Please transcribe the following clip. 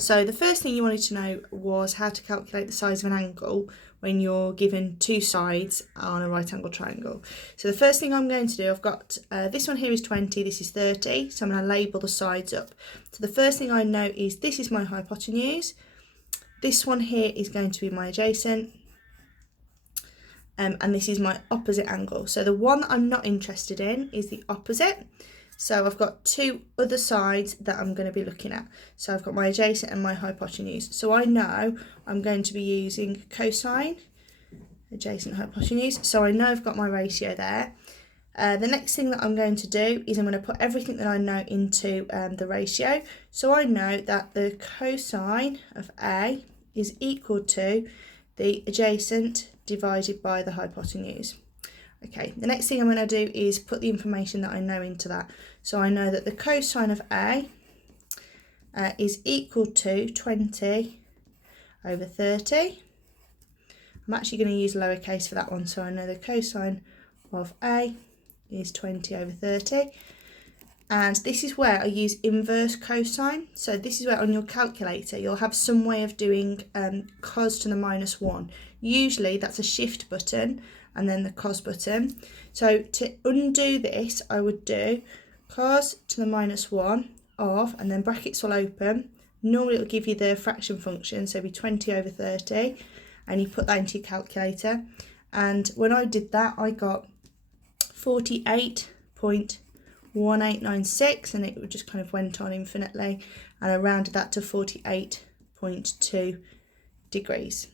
So the first thing you wanted to know was how to calculate the size of an angle when you're given two sides on a right angle triangle. So the first thing I'm going to do, I've got this one here is 20, this is 30, so I'm going to label the sides up. So the first thing I know is this is my hypotenuse, this one here is going to be my adjacent, and this is my opposite angle. So the one I'm not interested in is the opposite. So I've got two other sides that I'm going to be looking at. So I've got my adjacent and my hypotenuse. So I know I'm going to be using cosine, adjacent, hypotenuse. So I know I've got my ratio there. The next thing that I'm going to do is I'm going to put everything that I know into the ratio. So I know that the cosine of A is equal to the adjacent divided by the hypotenuse. Okay, the next thing I'm going to do is put the information that I know into that. So I know that the cosine of A is equal to 20 over 30. I'm actually going to use lowercase for that one, so I know the cosine of A is 20 over 30. And this is where I use inverse cosine. So this is where on your calculator you'll have some way of doing cos to the -1. Usually that's a shift button and then the cos button. So to undo this, I would do cos to the -1 of, and then brackets will open. Normally it will give you the fraction function, so it'll be 20 over 30, and you put that into your calculator. And when I did that, I got 48.1896, and it just kind of went on infinitely, and I rounded that to 48.2 degrees.